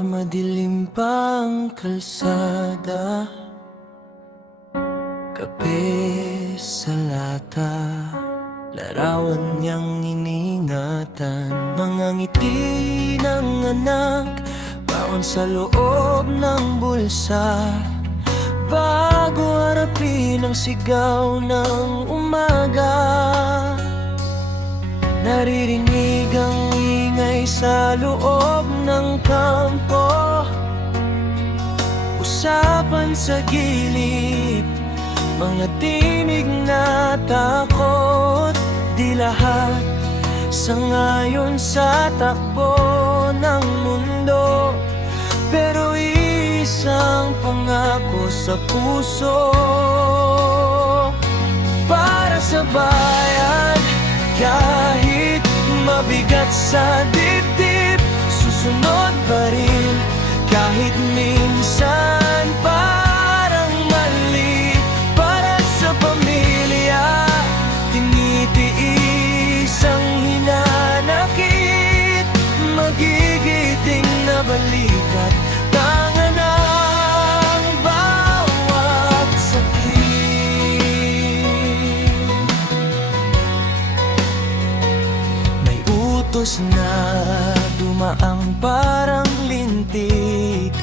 madilim pang kalsada, kape sa lata, larawan niyang iningatan. Mga ngiti ng anak, baon sa loob ng bulsa, bago harapin ang sigaw ng umaga. Naririnig ang ingay sa loob ng kampo, usapan sa gilid, mga tinig na takot. Di lahat sangayon sa takbo ng mundo, pero isang pangako sa puso. Para sa bayan, kahit mabigat sa dibdib, susunod pa rin. Kahit minsan parang mali, para sa pamilya, tinitiis ang hinanakit, magigiting na balikat, tanga ng bawat sakit. May utos na dumaang parang lintik,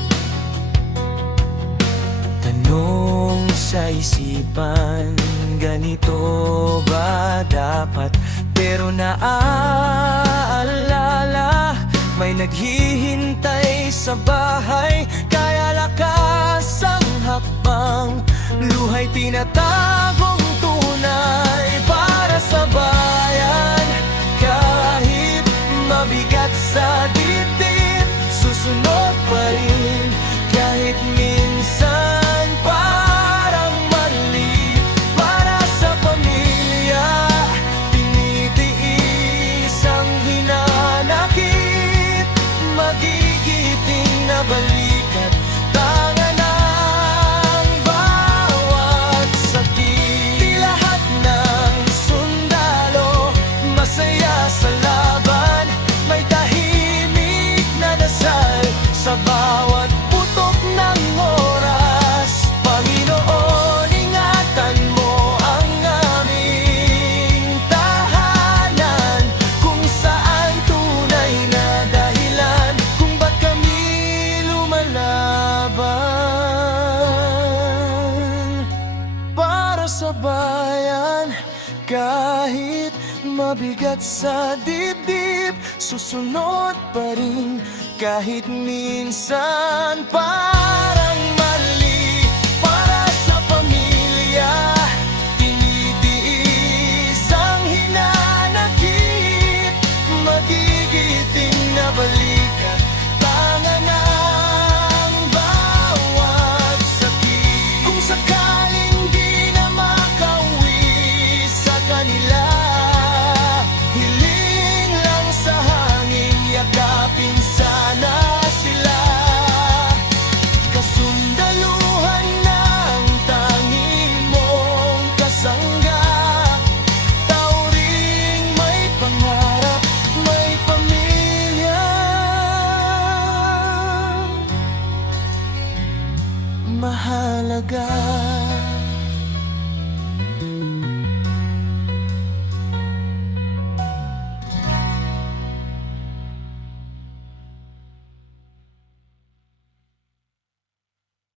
tanong sa isipan, ganito ba dapat? Pero naaalala, may naghihintay sa bahay, kaya lakas ang hakbang, luhay tinatagong tunay. Para sa bayan, kahit mabigat sa dibdib, susunod pa rin. Kahit minsan parang mali, para sa pamilya, tinitiis ang hinanakit, magigiting na balikat, tanga ng bawat sakit. Di lahat ng sundalo masaya sa laban, may tahimik na dasal sa bawat putok ng oras. Panginoon, ingatan mo ang aming tahanan, kung saan tunay na dahilan kung ba't kami lumalaban. Para sa bayan, kahit mabigat sa dibdib, susunod pa rin. Kahit minsan parang mali, para sa pamilya, tinitiis ang hinanakit, magigiting na balikat, tanga ng bawat sakit. Kung sakaling di na makauwi sa kanila, hiling lang sa hangin, yakapin sana sila. Kasundaluhan ng tanging mong kasangga, tao ring may pangarap, may pamilya. Mahalaga.